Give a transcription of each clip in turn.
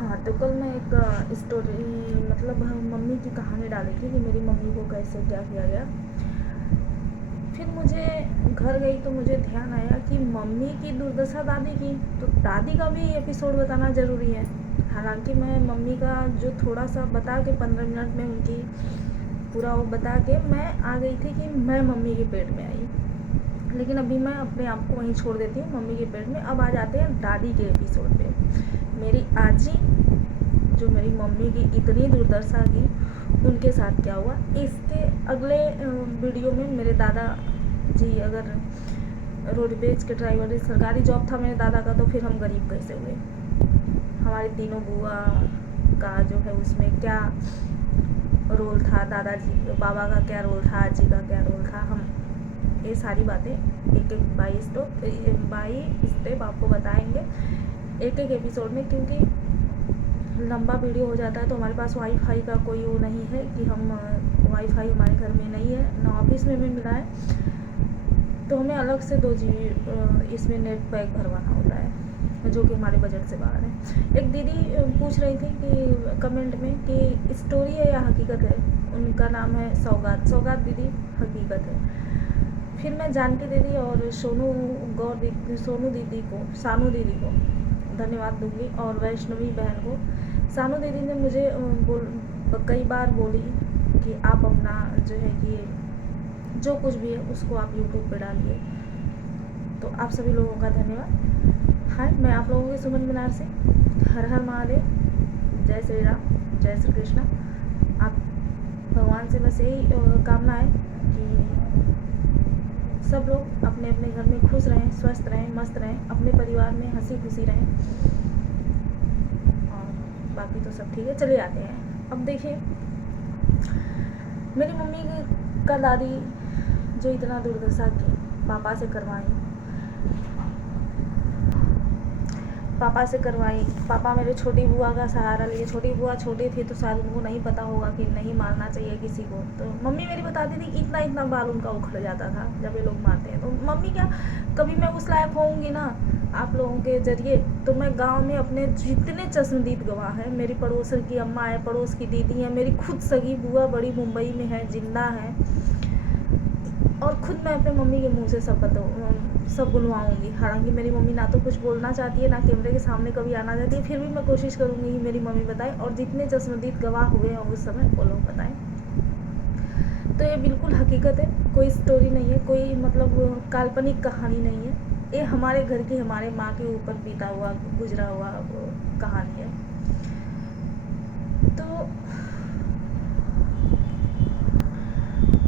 हाँ, तो कल मैं एक स्टोरी मतलब मम्मी की कहानी डाली थी कि मेरी मम्मी को कैसे क्या किया गया। फिर मुझे घर गई तो मुझे ध्यान आया कि मम्मी की दुर्दशा दादी की, तो दादी का भी एपिसोड बताना ज़रूरी है। हालांकि मैं मम्मी का जो थोड़ा सा बता के 15 मिनट में उनकी पूरा वो बता के मैं आ गई थी कि मैं मम्मी के पेट में आई, लेकिन अभी मैं अपने आप को वहीं छोड़ देती हूँ मम्मी के पेट में। अब आ जाते हैं दादी के एपिसोड पे। मेरी आजी जो मेरी मम्मी की इतनी दुर्दशा की, उनके साथ क्या हुआ, इसके अगले वीडियो में मेरे दादा जी अगर रोडवेज के ड्राइवर, सरकारी जॉब था मेरे दादा का, तो फिर हम गरीब कैसे हुए, हमारी तीनों बुआ का जो है उसमें क्या रोल था, दादाजी बाबा का क्या रोल था, आजी का क्या रोल था, हम ये सारी बातें एक एक बाई स्टेप आपको बताएंगे एक एक एपिसोड में, क्योंकि लंबा वीडियो हो जाता है तो हमारे पास वाईफाई का कोई वो नहीं है कि हम वाईफाई हमारे घर में नहीं है ना, ऑफिस में भी मिला है, तो हमें अलग से 2 GB इसमें नेट पैक भरवाना होता है, जो कि हमारे बजट से बाहर है। एक दीदी पूछ रही थी कि कमेंट में कि स्टोरी है या हकीकत है, उनका नाम है सौगात दीदी, हकीकत है। फिर मैं जानकी दीदी और सोनू दीदी को, सानू दीदी को धन्यवाद दूंगी, और वैष्णवी बहन को। सानू दीदी ने मुझे कई बार बोली कि आप अपना जो है कि जो कुछ भी है उसको आप यूट्यूब पे डालिए, तो आप सभी लोगों का धन्यवाद। हाय, मैं आप लोगों की सुमन मीनार से। हर हर महादेव, जय श्री राम, जय श्री कृष्णा। आप भगवान से बस यही कामना है कि सब लोग अपने अपने घर में खुश रहें, स्वस्थ रहें, मस्त रहें, अपने परिवार में हंसी खुशी रहें, और बाकी तो सब ठीक है। चले आते हैं। अब देखिए, मेरी मम्मी का दादी जो इतना दुर्दशा की, पापा से करवाई, पापा मेरे छोटी बुआ का सहारा लिए। छोटी बुआ छोटी थी तो शायद उनको नहीं पता होगा कि नहीं मारना चाहिए किसी को, तो मम्मी मेरी बताती थी कि इतना इतना बाल उनका उखड़ जाता था जब ये लोग मारते हैं। तो मम्मी क्या, कभी मैं उस लायक होऊंगी ना आप लोगों के जरिए, तो मैं गांव में अपने जितने चश्मदीद गवाह हैं, मेरी पड़ोसन की अम्मा है, पड़ोस की दीदी है, मेरी खुद सगी बुआ बड़ी मुंबई में है, जिंदा है, और खुद मैं अपने मम्मी के मुंह से सब बुलवाऊंगी। हालांकि मेरी मम्मी ना तो कुछ बोलना चाहती है, ना कैमरे के सामने कभी आना चाहती है, फिर भी मैं कोशिश करूंगी कि मेरी मम्मी बताए, और जितने चश्मदीद गवाह हुए हैं उस समय वो लोग बताएं। तो ये बिल्कुल हकीकत है, कोई स्टोरी नहीं है, कोई मतलब काल्पनिक कहानी नहीं है, ये हमारे घर की, हमारे माँ के ऊपर बीता हुआ, गुजरा हुआ कहानी है। तो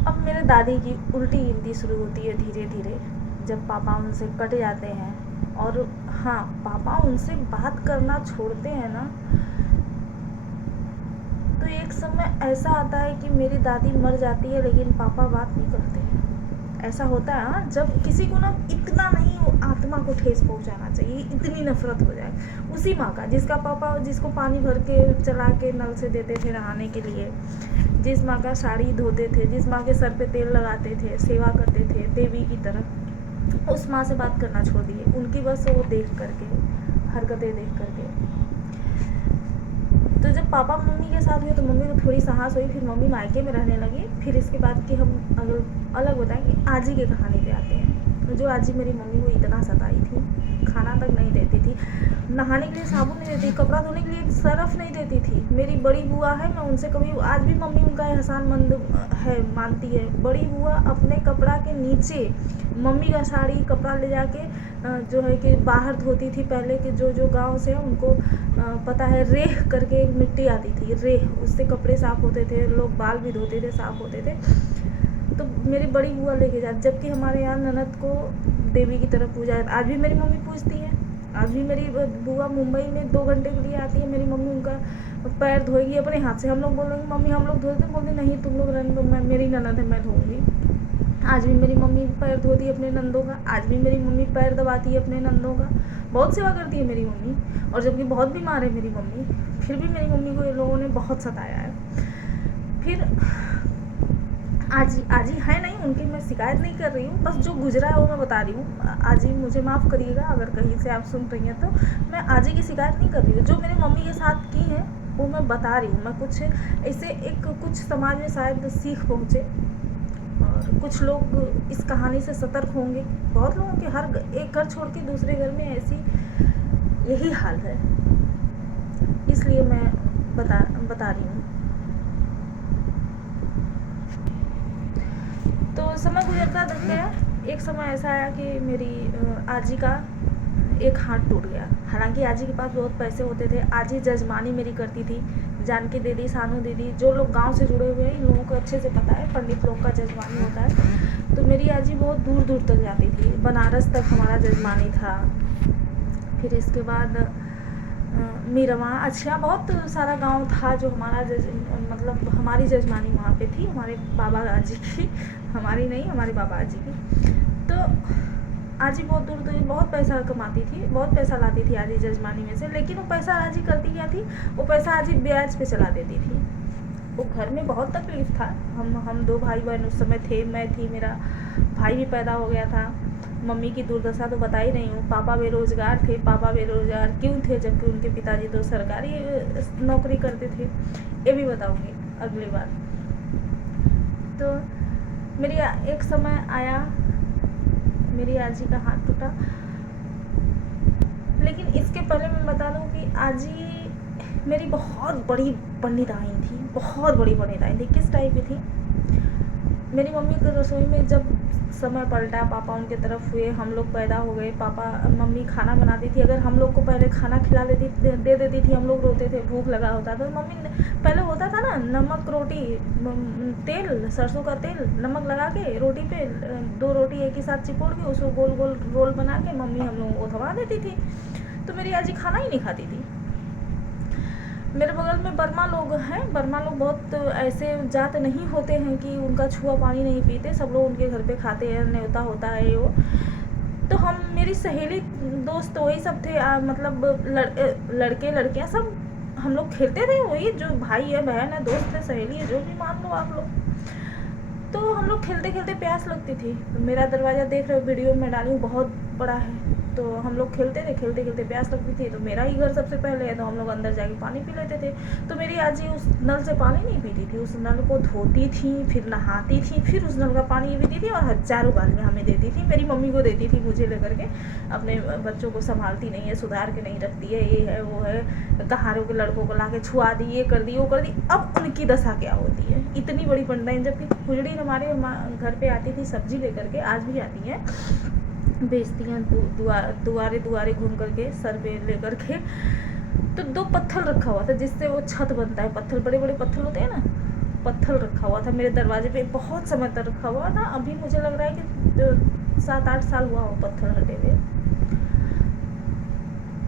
अब मेरे दादी की उल्टी गिनती शुरू होती है धीरे धीरे, जब पापा उनसे कट जाते हैं, और हाँ, पापा उनसे बात करना छोड़ते हैं ना, तो एक समय ऐसा आता है कि मेरी दादी मर जाती है लेकिन पापा बात नहीं करते हैं। ऐसा होता है हाँ, जब किसी को ना इतना नहीं आत्मा को ठेस पहुंचाना चाहिए, इतनी नफरत हो जाए। उसी माँ का जिसका पापा, जिसको पानी भर के चला के नल से देते थे नहाने के लिए, जिस माँ का साड़ी धोते थे, जिस माँ के सर पे तेल लगाते थे, सेवा करते थे देवी की तरह, उस माँ से बात करना छोड़ दिए, उनकी बस वो देख करके, हरकतें देख करके। तो जब पापा मम्मी के साथ हुए तो मम्मी को थोड़ी साहस हुई, फिर मम्मी मायके में रहने लगी। फिर इसके बाद कि हम अगर अलग बताएं कि आजी की कहानी पे आते हैं, तो जो आजी मेरी मम्मी को इतना सताई थी, खाना तक नहीं देती थी, नहाने के लिए साबुन नहीं देती, कपड़ा धोने के लिए सर्फ नहीं देती थी। मेरी बड़ी बुआ है, मैं उनसे कभी, आज भी मम्मी उनका एहसानमंद है, मानती है। बड़ी बुआ अपने कपड़ा के नीचे मम्मी का साड़ी कपड़ा ले जाके जो है कि बाहर धोती थी। पहले के जो गांव से उनको पता है, रेह करके एक मिट्टी आती थी, रेह, उससे कपड़े साफ होते थे, लोग बाल भी धोते थे, साफ होते थे। तो मेरी बड़ी बुआ लेके जाती, जबकि हमारे यहाँ ननद को देवी की तरह पूजा है। आज भी मेरी मम्मी पूछती है, आज भी मेरी बुआ मुंबई में 2 घंटे के लिए आती है, मेरी मम्मी उनका पैर धोएगी अपने हाथ से। हम लोग बोलेंगे मम्मी हम लोग धोते, बोलते नहीं तुम लोग रहने दो, मैं, मेरी ननद है, मैं धोऊंगी। आज भी मेरी मम्मी पैर धोती है अपने नंदों का, आज भी मेरी मम्मी पैर दबाती है अपने नंदों का, बहुत सेवा करती है मेरी मम्मी। और जबकि बहुत बीमार है मेरी मम्मी, फिर भी मेरी मम्मी को ये लोगों ने बहुत सताया है। फिर आजी आजी है नहीं, उनकी मैं शिकायत नहीं कर रही हूँ, बस जो गुजरा है वो मैं बता रही हूँ। आजी मुझे माफ़ करिएगा अगर कहीं से आप सुन रही हैं तो। मैं आजी की शिकायत नहीं कर रही हूँ, जो मेरी मम्मी के साथ की है वो मैं बता रही हूँ। मैं कुछ ऐसे एक कुछ समाज में शायद सीख पहुँचे और कुछ लोग इस कहानी से सतर्क होंगे। बहुत लोगों के हर एक घर छोड़ के दूसरे घर में ऐसी यही हाल है, इसलिए मैं बता रही हूँ। तो समय गुजरता गया, एक समय ऐसा आया कि मेरी आजी का एक हाथ टूट गया। हालांकि आजी के पास बहुत पैसे होते थे। आजी जजमानी मेरी करती थी, जानकी दीदी, सानू दीदी, जो लोग गांव से जुड़े हुए हैं इन लोगों को अच्छे से पता है, पंडित लोग का जजमानी होता है। तो मेरी आजी बहुत दूर दूर तक जाती थी, बनारस तक हमारा जजमानी था। फिर इसके बाद मीरवा, अच्छा बहुत सारा गांव था जो हमारा मतलब हमारी जजमानी वहाँ पे थी, हमारे बाबा आजी की, हमारी नहीं, हमारे बाबा आजी की। तो आजी बहुत दूर दूर बहुत पैसा कमाती थी, बहुत पैसा लाती थी आजी जजमानी में से। लेकिन वो पैसा आजी करती क्या थी, वो पैसा आजी ब्याज पे चला देती थी। वो घर में बहुत तकलीफ था। हम 2 भाई बहन उस समय थे, मैं थी, मेरा भाई भी पैदा हो गया था। मम्मी की दुर्दशा तो बता ही नहीं हूँ। पापा बेरोज़गार थे। पापा बेरोज़गार क्यों थे, जबकि उनके पिताजी तो सरकारी नौकरी करते थे, ये भी बताऊँगी अगली बार। तो मेरी एक समय आया, मेरी आजी का हाथ टूटा। लेकिन इसके पहले मैं बता दूँ कि आजी मेरी बहुत बड़ी पंडिताइन थी, बहुत बड़ी पंडिताइन थी। किस टाइप की थी, मेरी मम्मी की रसोई में जब समय पलटा, पापा उनके तरफ हुए, हम लोग पैदा हो गए, मम्मी खाना बनाती थी। अगर हम लोग को पहले खाना दे देती थी, हम लोग रोते थे, भूख लगा होता था, तो मम्मी पहले होता था ना, नमक रोटी, तेल, सरसों का तेल नमक लगा के रोटी पे 2 रोटी एक ही साथ चिपोड़ के उसको गोल गोल रोल बना के मम्मी हम लोगों को थमा देती थी। तो मेरी आजी खाना ही नहीं खाती थी। मेरे बगल में बर्मा लोग हैं। बर्मा लोग बहुत ऐसे जात नहीं होते हैं कि उनका छुआ पानी नहीं पीते, सब लोग उनके घर पे खाते हैं, न्योता होता है वो। तो हम, मेरी सहेली दोस्त वही सब थे, मतलब लड़के लड़कियां सब हम लोग खेलते थे। वही जो भाई है, बहन है, दोस्त है, सहेली है, जो भी मान लो आप लोग। तो हम लोग खेलते खेलते प्यास लगती थी। मेरा दरवाज़ा देख रहे हो, वीडियो में डाली हूँ, बहुत बड़ा है। तो हम लोग खेलते थे, खेलते खेलते प्यास लगती थी। तो मेरा ही घर सबसे पहले है, तो हम लोग अंदर जाके पानी पी लेते थे। तो मेरी आजी उस नल से पानी नहीं पीती थी, उस नल को धोती थी, फिर नहाती थी, फिर उस नल का पानी पीती थी और हज़ारों गालियाँ हमें देती थी। मेरी मम्मी को देती थी, मुझे लेकर के, अपने बच्चों को संभालती नहीं है, सुधार के नहीं रखती है, ये है वो है, कहारों के लड़कों को ला के छुआ दी, ये कर दी, वो कर दी। अब उनकी दशा क्या होती है, इतनी बड़ी पंडिताइन, जबकि खुजड़ी हमारे घर पे आती थी सब्जी लेकर के, आज भी आती है, बेचती हैं दुआरे दुआरे घूम करके, सर पे लेकर के। तो 2 पत्थर रखा हुआ था जिससे वो छत बनता है, पत्थर, बड़े बड़े पत्थर होते हैं ना, पत्थर रखा हुआ था मेरे दरवाजे पे, बहुत समय तक रखा हुआ था। अभी मुझे लग रहा है कि 7-8 साल हुआ वो पत्थर हटे हुए।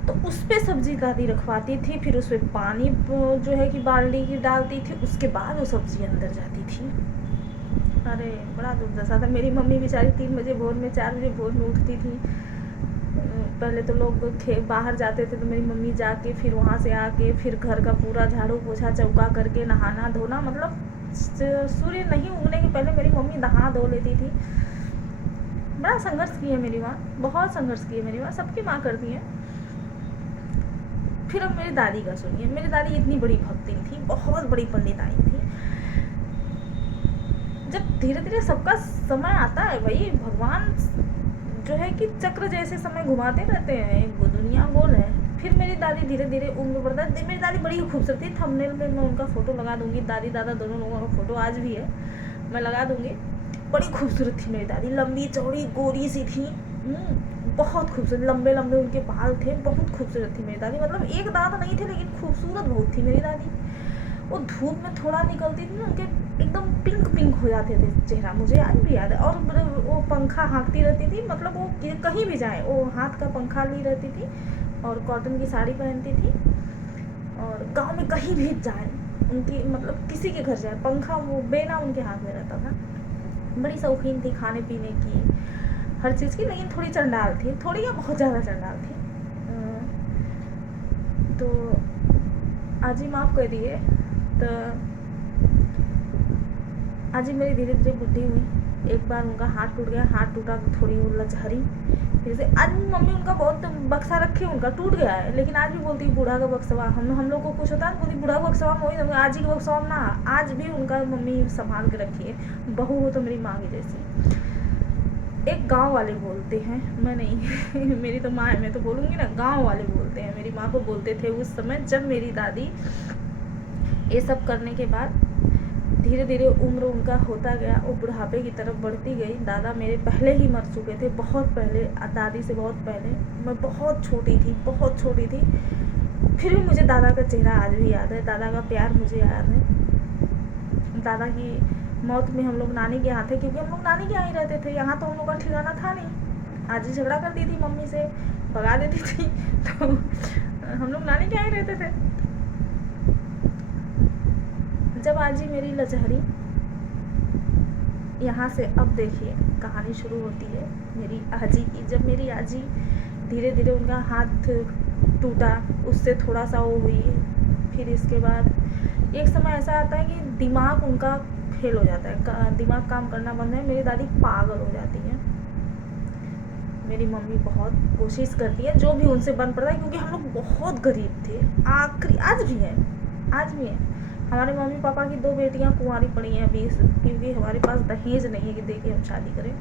तो उस पे सब्जी दादी रखवाती थी, फिर उस पर पानी जो है कि बाल्टी की डालती थी, उसके बाद वो सब्जी अंदर जाती थी। अरे बड़ा दुर्दशा था। मेरी मम्मी बेचारी 3 बजे भोर में, 4 बजे भोर में उठती थी। पहले तो लोग बाहर जाते थे, तो मेरी मम्मी जाके फिर वहाँ से आके फिर घर का पूरा झाड़ू पोछा चौका करके, नहाना धोना, मतलब सूर्य नहीं उगने के पहले मेरी मम्मी नहा धो लेती थी। बड़ा संघर्ष की है मेरी माँ, बहुत संघर्ष की है मेरी माँ, सबकी माँ करती है। फिर अब मेरी दादी का सुनिए। मेरी दादी इतनी बड़ी भक्तिन थी, बहुत बड़ी पंडिताइन थी। जब धीरे धीरे सबका समय आता है भाई, भगवान जो है कि चक्र जैसे समय घुमाते रहते हैं, वो दुनिया गोल है। फिर मेरी दादी धीरे धीरे उम्र बढ़ता है। मेरी दादी बड़ी खूबसूरत थी, थंबनेल में मैं उनका फ़ोटो लगा दूंगी, दादी दादा दोनों लोगों का फ़ोटो आज भी है, मैं लगा दूंगी। बड़ी खूबसूरत थी मेरी दादी, लंबी चौड़ी गोरी सी थी, बहुत खूबसूरत, लंबे लंबे उनके बाल थे, बहुत खूबसूरत थी मेरी दादी। मतलब एक दांत नहीं थे, लेकिन खूबसूरत बहुत थी मेरी दादी। वो धूप में थोड़ा निकलती थी ना, उनके एकदम पिंक पिंक हो जाते थे चेहरा, मुझे आज भी याद है। और वो पंखा हाँकती रहती थी, मतलब वो कहीं भी जाए वो हाथ का पंखा ली रहती थी, और कॉटन की साड़ी पहनती थी, और गांव में कहीं भी जाए उनकी, मतलब किसी के घर जाए, पंखा वो बेना उनके हाथ में रहता था। बड़ी शौकीन थी खाने पीने की, हर चीज़ की, लेकिन थोड़ी चंडाल थी, थोड़ी या बहुत ज़्यादा चंडाल थी। तो आज ही माफ़ कर दिए। तो आज ही मेरी धीरे धीरे बुद्धि हुई। एक बार उनका हाथ टूट गया, हाथ टूटा तो थोड़ी वो लचहरी। फिर से आज मम्मी उनका बहुत बक्सा रखी, उनका टूट गया है, लेकिन आज भी बोलती है बूढ़ा का बक्सवा। हम लोग को कुछ होता है बोलती बूढ़ा का बक्सवा वही, आज ही का बक्सवा ना, आज भी उनका मम्मी संभाल के रखी है। बहू हो तो मेरी माँ की जैसी। एक गांव वाले बोलते हैं, मैं नहीं मेरी तो माँ है, मैं तो बोलूँगी ना, गांव वाले बोलते हैं, मेरी माँ को बोलते थे उस समय जब मेरी दादी ये सब करने के बाद धीरे धीरे उम्र उनका होता गया, वो बुढ़ापे की तरफ बढ़ती गई। दादा मेरे पहले ही मर चुके थे, बहुत पहले, दादी से बहुत पहले। मैं बहुत छोटी थी, बहुत छोटी थी। फिर भी मुझे दादा का चेहरा आज भी याद है, दादा का प्यार मुझे याद है। दादा की मौत में हम लोग नानी के यहाँ थे, क्योंकि हम लोग नानी के यहाँ ही रहते थे, यहाँ तो हम लोग का ठिकाना था नहीं। आज ही झगड़ा करती थी मम्मी से, भगा देती थी, तो हम लोग नानी के यहाँ ही रहते थे। जब आजी मेरी लचहरी, यहाँ से अब देखिए कहानी शुरू होती है मेरी आजी की। जब मेरी आजी धीरे धीरे उनका हाथ टूटा, उससे थोड़ा सा वो हुई, फिर इसके बाद एक समय ऐसा आता है कि दिमाग उनका फेल हो जाता है, दिमाग काम करना बंद है, मेरी दादी पागल हो जाती है। मेरी मम्मी बहुत कोशिश करती है, जो भी उनसे बन पड़ता है, क्योंकि हम लोग बहुत गरीब थे, आखिरी आज भी है। हमारे मम्मी पापा की 2 बेटियां कुंवारी पड़ी हैं अभी, क्योंकि हमारे पास दहेज नहीं है कि दे के हम शादी करें।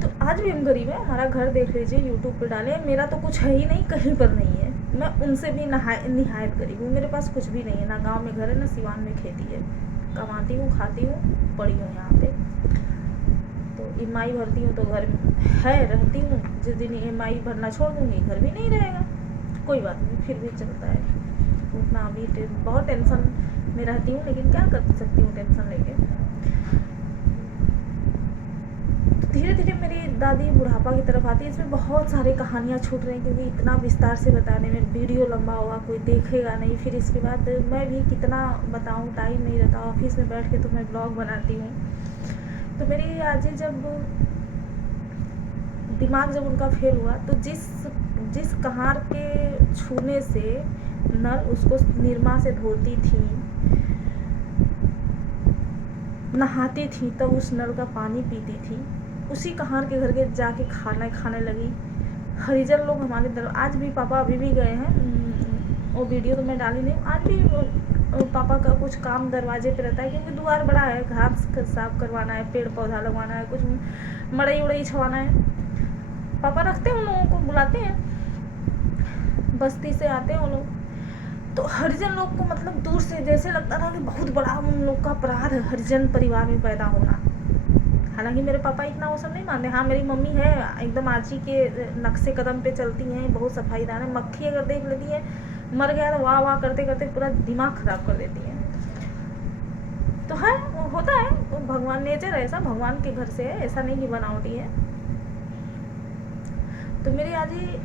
तो आज भी हम गरीब हैं। हमारा घर देख लीजिए, यूट्यूब पे डाले, मेरा तो कुछ है ही नहीं, कहीं पर नहीं है। मैं उनसे भी निहायत गरीब हूँ। मेरे पास कुछ भी नहीं है, ना गांव में घर है, ना सिवान में खेती है। कमाती हूँ, खाती हूँ, पड़ी हूँ यहाँ पे। तो EMI भरती हूँ तो घर है, रहती हूँ। जिस दिन EMI भरना छोड़ दूँगी, घर भी नहीं रहेगा। कोई बात नहीं, फिर भी चलता है। उतना अभी बहुत टेंशन में रहती हूँ, लेकिन क्या कर सकती हूँ टेंशन लेके। धीरे धीरे मेरी दादी बुढ़ापा की तरफ आती है। इसमें बहुत सारी कहानियाँ छूट रही हैं, क्योंकि इतना विस्तार से बताने में वीडियो लंबा होगा, कोई देखेगा नहीं। फिर इसके बाद मैं भी कितना बताऊँ, टाइम नहीं रहता। ऑफिस में बैठ के तो मैं ब्लॉग बनाती हूँ। तो मेरी आजी जब दिमाग जब उनका फेल हुआ, तो जिस कहार के छूने से नल उसको निरमा से धोती थी, नहाती थी, तब उस नल का पानी पीती थी, उसी कहार के घर के जाके खाना खाने लगी। हरिजन लोग हमारे आज भी, पापा अभी भी गए हैं, वो वीडियो तो मैं डाली नहीं। आज भी पापा का कुछ काम दरवाजे पे रहता है, क्योंकि द्वार बड़ा है, घास साफ करवाना है, पेड़ पौधा लगवाना है, कुछ मड़ई उड़ई छवाना है। पापा रखते हैं, उन लोगों को बुलाते हैं, बस्ती से आते हैं वो लोग। तो हरिजन लोग को मतलब दूर से जैसे लगता था कि बहुत बड़ा उन लोग का अपराध है हरिजन परिवार में पैदा होना। हालांकि मेरे पापा इतना वो सब नहीं मानते। हाँ, मेरी मम्मी है एकदम आजी के नक्शे कदम पे चलती हैं, बहुत सफाईदार है। मक्खी अगर देख लेती है मर गया तो वाह वाह करते करते पूरा दिमाग खराब कर देती है। तो है, होता है, भगवान नेचर ऐसा, भगवान के घर से है, ऐसा नहीं कि बनावटी है। तो मेरी आजी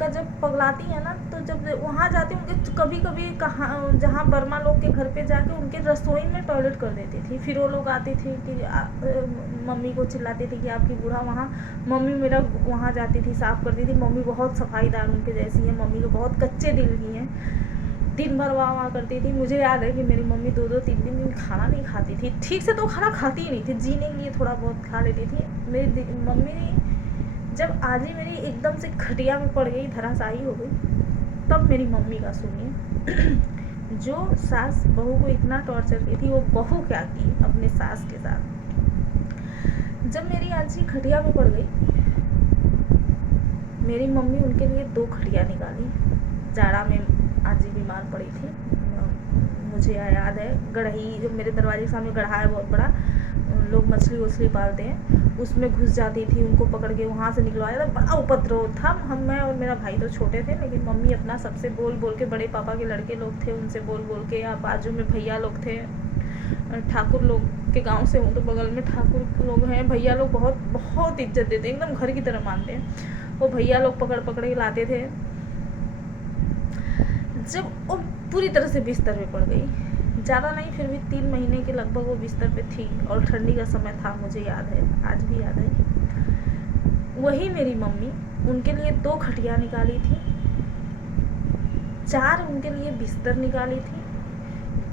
का जब पगलाती है ना, तो जब वहाँ जाती उनके कभी कभी कहाँ जहाँ बर्मा लोग के घर पे जाके उनके रसोई में टॉयलेट कर देती थी। फिर वो लोग आती थी कि मम्मी को चिल्लाती थी कि आपकी बूढ़ा वहाँ। मम्मी मेरा वहाँ जाती थी, साफ़ करती थी। मम्मी बहुत सफाईदार उनके जैसी है। मम्मी को बहुत कच्चे दिल की हैं, दिन भर वाह करती थी। मुझे याद है कि मेरी मम्मी 2-2 3-3 दिन खाना नहीं खाती थी, ठीक से तो खाना खाती ही नहीं थी, जीने के लिए थोड़ा बहुत खा लेती थी। मेरी मम्मी जब आजी मेरी एकदम से खटिया में पड़ गई, धराशायी हो गई, तब मेरी मम्मी का सुनिए। जो सास बहू को इतना टॉर्चर की थी, वो बहू क्या की अपने सास के साथ। जब मेरी आजी खटिया में पड़ गई, मेरी मम्मी उनके लिए 2 खटिया निकाली। जाड़ा में आजी बीमार पड़ी थी, मुझे याद है। गढ़ही, जो मेरे दरवाजे के सामने गढ़ा है बहुत बड़ा, लोग मछली वछली पालते हैं, उसमें घुस जाती थी। उनको पकड़ के वहाँ से निकलवाया था। बड़ा उपद्रव था। मैं और मेरा भाई तो छोटे थे, लेकिन मम्मी अपना सबसे बोल बोल के, बड़े पापा के लड़के लोग थे उनसे बोल बोल के, या बाजू में भैया लोग थे, ठाकुर लोग के गांव से हूँ तो बगल में ठाकुर लोग हैं, भैया लोग बहुत बहुत इज्जत देते हैं, एकदम घर की तरह मानते हैं। वो भैया लोग पकड़ पकड़ के लाते थे। जब वो पूरी तरह से बिस्तर में पड़ गई, ज़्यादा नहीं फिर भी 3 महीने के लगभग वो बिस्तर पे थी, और ठंडी का समय था, मुझे याद है, आज भी याद है। वही मेरी मम्मी उनके लिए 2 खटिया निकाली थी, 4 उनके लिए बिस्तर निकाली थी,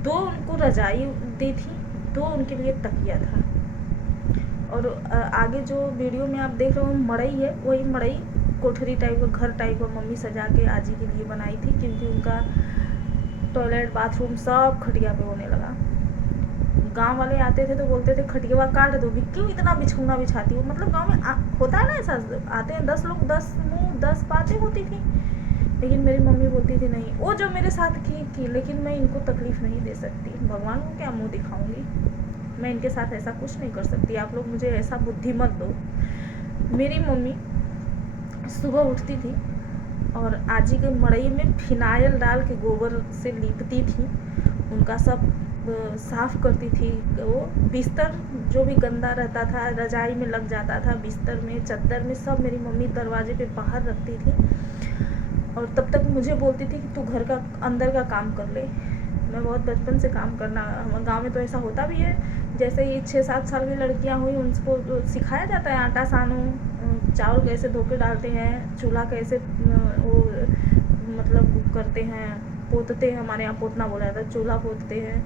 2 उनको रजाई दी थी, 2 उनके लिए तकिया था। और आगे जो वीडियो में आप देख रहे हो मड़ई है, वही मड़ई कोठरी टाइप का, घर टाइप का मम्मी सजा के आजी के लिए बनाई थी, क्योंकि उनका टॉयलेट बाथरूम सब खटिया पे होने लगा। गांव वाले आते थे तो बोलते थे खटिया काट दो, क्यों इतना बिछौना बिछाती हो। मतलब गांव में होता है ना ऐसा, आते हैं 10 लोग, 10 मुँह 10 बातें होती थी। लेकिन मेरी मम्मी बोलती थी नहीं, वो जो मेरे साथ की, लेकिन मैं इनको तकलीफ़ नहीं दे सकती, भगवान को क्या मुँह दिखाऊंगी, मैं इनके साथ ऐसा कुछ नहीं कर सकती, आप लोग मुझे ऐसा बुद्धि मत दो। मेरी मम्मी सुबह उठती थी और आजी के मड़ई में फिनाइल डाल के गोबर से लीपती थी, उनका सब साफ़ करती थी। वो बिस्तर जो भी गंदा रहता था रजाई में लग जाता था, बिस्तर में, चद्दर में, सब मेरी मम्मी दरवाजे पे बाहर रखती थी। और तब तक मुझे बोलती थी कि तू घर का अंदर का काम कर ले। मैं बहुत बचपन से काम करना, हमारे गाँव में तो ऐसा होता भी है, जैसे ही 6-7 साल की लड़कियां हुई उनको सिखाया जाता है आटा सानो, चावल कैसे धो के डालते हैं, चूल्हा कैसे वो मतलब करते हैं, पोतते हैं, हमारे यहाँ पोतना बोला जाता है, चूल्हा पोतते हैं,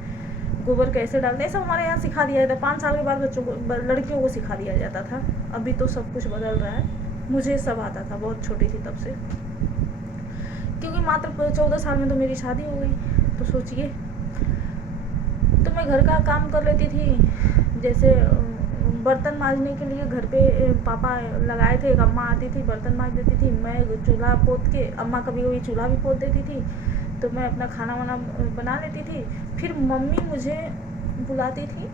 गोबर कैसे डालते हैं, सब हमारे यहाँ सिखा दिया जाता है। 5 साल के बाद बच्चों को, लड़कियों को सिखा दिया जाता था। अभी तो सब कुछ बदल रहा है, मुझे सब आता था, बहुत छोटी थी तब से, क्योंकि मात्र 14 साल में तो मेरी शादी हो गई। तो सोचिए, तो मैं घर का काम कर लेती थी, जैसे बर्तन मांजने के लिए घर पे पापा लगाए थे, एक अम्मा आती थी बर्तन मांज देती थी, मैं चूल्हा पोत के, अम्मा कभी कभी चूल्हा भी पोत देती थी, तो मैं अपना खाना वाना बना लेती थी। फिर मम्मी मुझे बुलाती थी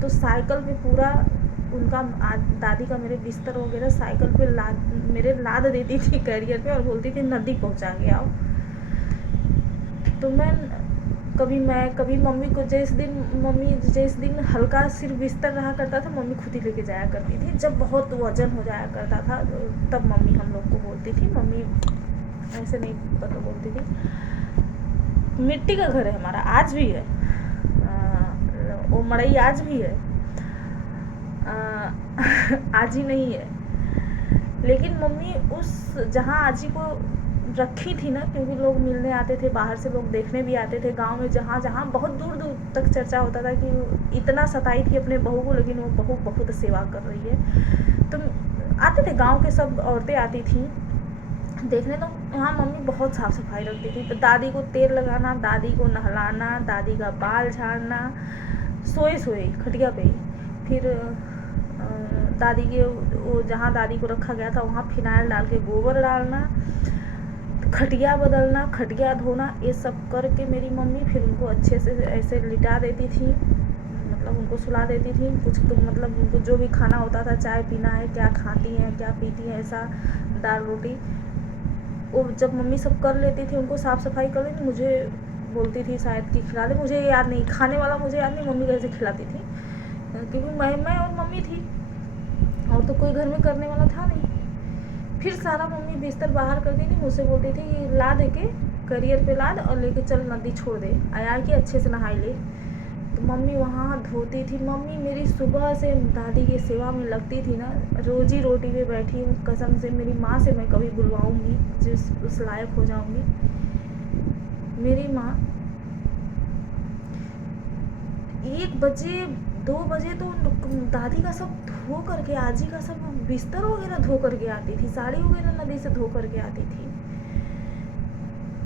तो साइकिल पे पूरा उनका दादी का मेरे बिस्तर वगैरह साइकिल पे मेरे लाद देती थी कैरियर पे, और बोलती थी नदी पहुंचा के आओ। तो मैं कभी मम्मी को जिस दिन हल्का सिर्फ बिस्तर रहा करता था, मम्मी खुद ही लेके जाया करती थी। जब बहुत वजन हो जाया करता था तब मम्मी हम लोग को बोलती थी, मम्मी ऐसे नहीं पता बोलती थी। मिट्टी का घर है हमारा, आज भी है, वो मड़ई आज भी है, आजी नहीं है। लेकिन मम्मी उस जहाँ आजी को रखी थी ना, क्योंकि लोग मिलने आते थे, बाहर से लोग देखने भी आते थे, गांव में जहाँ जहाँ बहुत दूर दूर तक चर्चा होता था कि इतना सताई थी अपने बहू को, लेकिन वो बहू बहुत सेवा कर रही है। तो आते थे, गांव के सब औरतें आती थी देखने। तो वहाँ मम्मी बहुत साफ़ सफाई रखती थी, तो दादी को तेल लगाना, दादी को नहलाना, दादी का बाल झाड़ना, सोए खटिया पे ही। फिर दादी के वो जहाँ दादी को रखा गया था वहाँ फिनाइल डाल के गोबर डालना, खटिया बदलना, खटिया धोना, ये सब करके मेरी मम्मी फिर उनको अच्छे से ऐसे लिटा देती थी, मतलब उनको सुला देती थी। कुछ तो मतलब उनको जो भी खाना होता था, चाय पीना है, क्या खाती हैं क्या पीती हैं, ऐसा दाल रोटी, वो जब मम्मी सब कर लेती थी, उनको साफ़ सफाई कर लेती, मुझे बोलती थी शायद कि खिला दे, मुझे याद नहीं, खाने वाला मुझे याद नहीं मम्मी कैसे खिलाती थी, क्योंकि मैं और मम्मी थी, और तो कोई घर में करने वाला था नहीं। फिर सारा मम्मी बिस्तर बाहर करती थी, मुझसे बोलती थी कि ला दे के करियर पे लाद और लेके चल नदी छोड़ दे, आया कि अच्छे से नहाई ले। तो मम्मी वहाँ धोती थी। मम्मी मेरी सुबह से दादी की सेवा में लगती थी ना, रोजी रोटी पे बैठी हूँ कसम से, मेरी माँ से मैं कभी बुलवाऊँगी जिस उस लायक हो जाऊँगी। मेरी माँ 1 बजे 2 बजे तो दादी का सब धो करके, आजी का सब बिस्तर वगैरह धो करके आती थी, साड़ी वगैरह नदी से धो करके आती थी।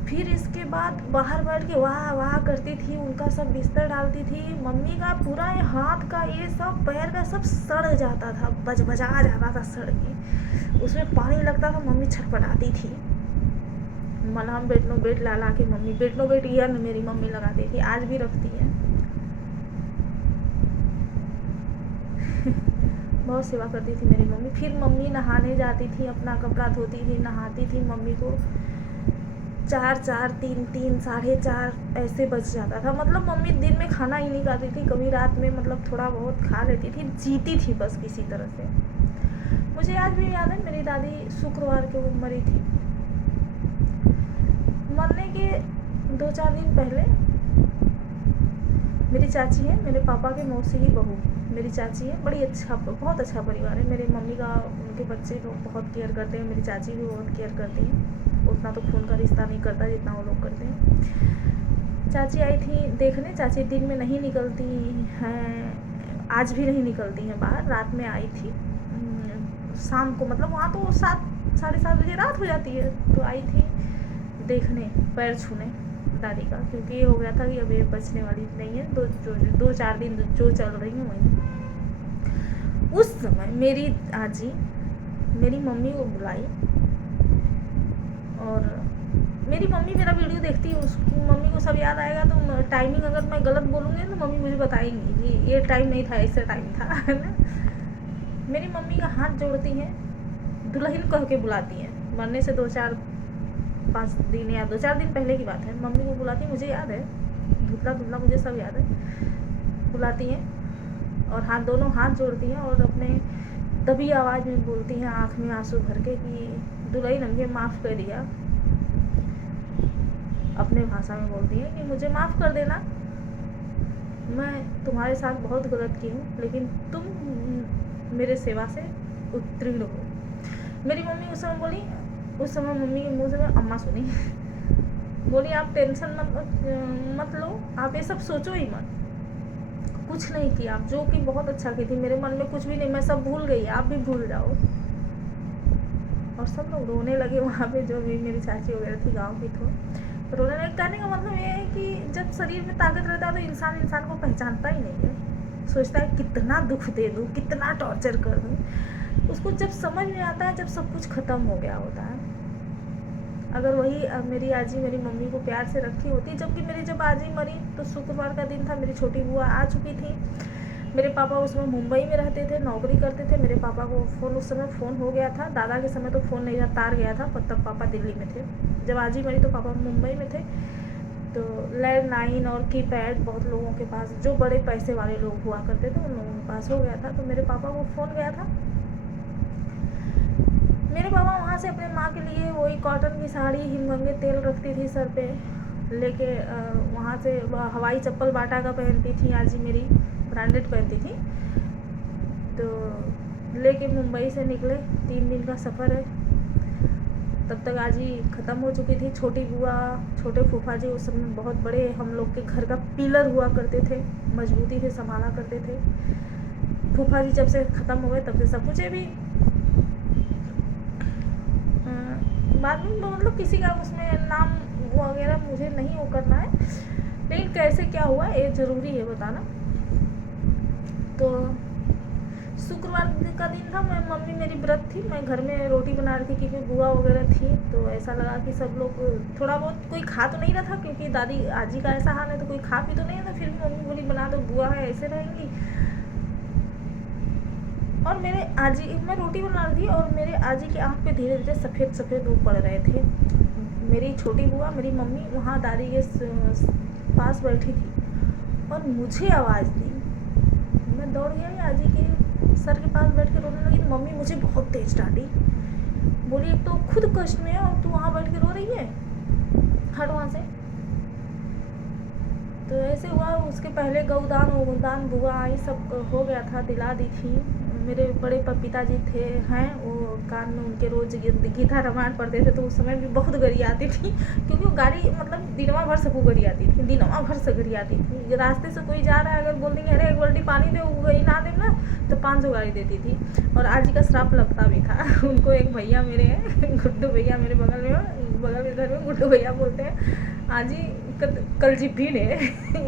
फिर इसके बाद बाहर बैठ के वाह वाह करती थी, उनका सब बिस्तर डालती थी। मम्मी का पूरा ये हाथ का, ये सब पैर का सब सड़ जाता था, बजा जाता था सड़ के, उसमें पानी लगता था, मम्मी छटपटाती थी। मलहम बेटनो बेट ला ला के मम्मी, बेटनो बेट ईयर में मेरी मम्मी लगाती थी, आज भी रखती है। बहुत सेवा करती थी मेरी मम्मी। फिर मम्मी नहाने जाती थी, अपना कपड़ा धोती थी, नहाती थी। मम्मी को 4 3 4:30 ऐसे बज जाता था। मतलब मम्मी दिन में खाना ही नहीं खाती थी, कभी रात में मतलब थोड़ा बहुत खा लेती थी, जीती थी बस किसी तरह से। मुझे आज भी याद है, मेरी दादी शुक्रवार को मरी थी। मरने के 2-4 दिन पहले मेरी चाची है, मेरे पापा के मौसी की बहू मेरी चाची है, बड़ी अच्छा, बहुत अच्छा परिवार है। मेरे मम्मी का, उनके बच्चे लोग बहुत केयर करते हैं, मेरी चाची भी बहुत केयर करती हैं। उतना तो खून का रिश्ता नहीं करता जितना वो लोग करते हैं। चाची आई थी देखने। चाची दिन में नहीं निकलती हैं, आज भी नहीं निकलती हैं बाहर। रात में आई थी शाम को, मतलब वहाँ तो 7 साढ़े 7 बजे रात हो जाती है। तो आई थी देखने, पैर छूने दादी का, क्योंकि ये हो गया था कि अब ये बचने वाली नहीं है। 2-4 दिन जो चल रही हैं वही। उस समय मेरी आजी मेरी मम्मी को बुलाई, और मेरी मम्मी मेरा वीडियो देखती है, उस मम्मी को सब याद आएगा। तो टाइमिंग अगर मैं गलत बोलूँगी तो मम्मी मुझे बताएंगी कि ये टाइम नहीं था, ऐसा टाइम था, है ना। मेरी मम्मी का हाथ जोड़ती हैं, दुल्हन कह के बुलाती हैं। मरने से 2-4-5 दिन या 2-4 दिन पहले की बात है। मम्मी को बुलाती, मुझे याद है, धुतला धुतला मुझे सब याद है। बुलाती हैं और दोनों हाथ जोड़ती हैं और अपने दबी आवाज़ में बोलती हैं, आँख में आंसू भर के, कि दुल्हन मुझे माफ़ कर दिया। अपने भाषा में बोलती हैं कि मुझे माफ़ कर देना, मैं तुम्हारे साथ बहुत गलत की हूँ, लेकिन तुम मेरे सेवा से उत्तीर्ण हो। मेरी मम्मी उस समय मम्मी के मुँह से मैं अम्मा सुनी। बोली आप टेंशन मत लो, आप ये सब सोचो ही मत, कुछ नहीं किया आप, जो कि बहुत अच्छा की थी। मेरे मन में कुछ भी नहीं, मैं सब भूल गई, आप भी भूल जाओ। और सब लोग रोने लगे वहाँ पे, जो भी मेरी चाची वगैरह थी गाँव की। तो रोने लगे। कहने का मतलब ये है कि जब शरीर में ताकत रहता है तो इंसान को पहचानता ही नहीं है, सोचता है कितना दुख दे दूँ, कितना टॉर्चर कर दूँ। उसको जब समझ में आता है, जब सब कुछ ख़त्म हो गया होता है। अगर वही मेरी आजी मेरी मम्मी को प्यार से रखी होती, जबकि मेरी जब आजी मरी तो शुक्रवार का दिन था, मेरी छोटी बुआ आ चुकी थी। मेरे पापा उस समय मुंबई में रहते थे, नौकरी करते थे। मेरे पापा को उस समय फ़ोन हो गया था। दादा के समय तो फ़ोन नहीं था, तार गया था, तब पापा दिल्ली में थे। जब आजी मरी तो पापा मुंबई में थे। तो लैंडलाइन और कीपैड बहुत लोगों के पास, जो बड़े पैसे वाले लोग हुआ करते थे, उन लोगों के पास हो गया था। तो मेरे पापा को फ़ोन गया था। मेरे पापा वहाँ से अपने माँ के लिए वही कॉटन की साड़ी, हिमगंगे तेल रखती थी सर पे लेके। वहाँ से हवाई चप्पल बाटा का पहनती थी आजी मेरी, ब्रांडेड पहनती थी। तो लेके मुंबई से निकले, 3 दिन का सफ़र है। तब तक आजी ख़त्म हो चुकी थी। छोटी बुआ, छोटे फूफा जी उस समय बहुत बड़े हम लोग के घर का पिलर हुआ करते थे, मजबूती से संभाला करते थे। फूफा जी जब से ख़त्म हो गए तब से सब कुछ है भी। बाद में मतलब किसी का उसमें नाम वगैरह मुझे नहीं वो करना है, लेकिन कैसे क्या हुआ ये ज़रूरी है बताना। तो शुक्रवार का दिन था, मम्मी मेरी व्रत थी, मैं घर में रोटी बना रही थी क्योंकि बुआ वगैरह थी। तो ऐसा लगा कि सब लोग थोड़ा बहुत, कोई खा तो नहीं रहा था क्योंकि दादी आजी का ऐसा हाल है तो कोई खा पी तो नहीं है। तो फिर भी मम्मी बोली बना दो, बुआ है ऐसे रहेंगी। और मैं रोटी बना रही थी और मेरे आजी की आँख पे धीरे धीरे सफ़ेद सफ़ेद धूप पड़ रहे थे। मेरी छोटी बुआ, मेरी मम्मी वहाँ दादी के पास बैठी थी और मुझे आवाज़ दी। मैं दौड़ गई आजी के सर के पास बैठ के रोने लगी। मम्मी मुझे बहुत तेज़ डांटी, बोली एक तो खुद कष्ट में है और तू वहाँ बैठ के रो रही है, हट वहाँ से। तो ऐसे हुआ। उसके पहले गौदान बुआ आई, सब हो गया था, दिला दी थी। मेरे बड़े पिताजी हैं, वो कान में उनके रोज़ गीता रामायण पढ़ते थे। तो उस समय भी बहुत गरी आती थी क्योंकि वो गाड़ी मतलब दिनवा भर से गरी आती थी, दिनवा भर से गरी आती थी। रास्ते से कोई जा रहा है, अगर बोल देंगे अरे एक बाल्टी पानी दे, गई ना दे ना, तो 500 गाड़ी देती थी। और आजी का श्राप लगता भी था। उनको एक भैया मेरे हैं, गुड्डू भैया, मेरे बगल में घर में गुड्डू भैया बोलते हैं। आजी कल जिब्भी ने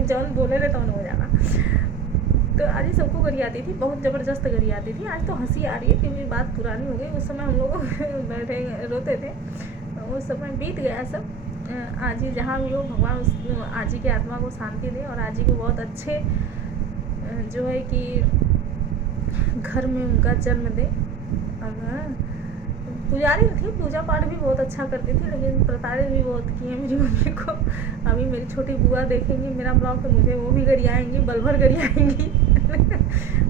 जौन बोले थे तो हो जाना। तो आजी सबको गरी आती थी, बहुत ज़बरदस्त गरी आती थी। आज तो हंसी आ रही है क्योंकि बात पुरानी हो गई। उस समय हम लोग बैठे रोते थे, उस समय बीत गया सब। आजी जहाँ भी हो, भगवान उस आजी की आत्मा को शांति दे और आजी को बहुत अच्छे जो है कि घर में उनका जन्म दे। पुजारी थी, पूजा पाठ भी बहुत अच्छा करती थी, लेकिन प्रताड़ित भी बहुत किए मेरी मम्मी को। अभी मेरी छोटी बुआ देखेंगी मेरा ब्लॉग तो मुझे वो भी गरियाएंगी, बलभर गरियाएंगी।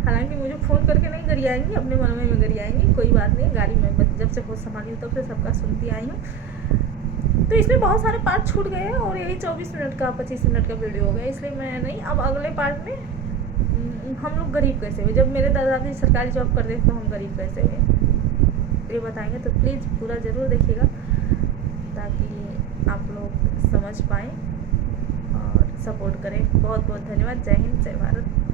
हालांकि मुझे फ़ोन करके नहीं गरियाएंगी, अपने मन में गरियाएंगी। कोई बात नहीं, गाड़ी में जब से होश संभाली हूँ तब से सबका सुनती आई हूँ। तो इसमें बहुत सारे पार्ट छूट गए हैं और यही 24 मिनट का 25 मिनट का वीडियो हो गया, इसलिए मैं नहीं। अब अगले पार्ट में हम लोग गरीब कैसे हुए, जब मेरे दादाजी सरकारी जॉब करते थे तो हम गरीब कैसे हुए ये बताएंगे। तो प्लीज़ पूरा ज़रूर देखिएगा ताकि आप लोग समझ पाएँ और सपोर्ट करें। बहुत बहुत धन्यवाद। जय हिंद, जय भारत।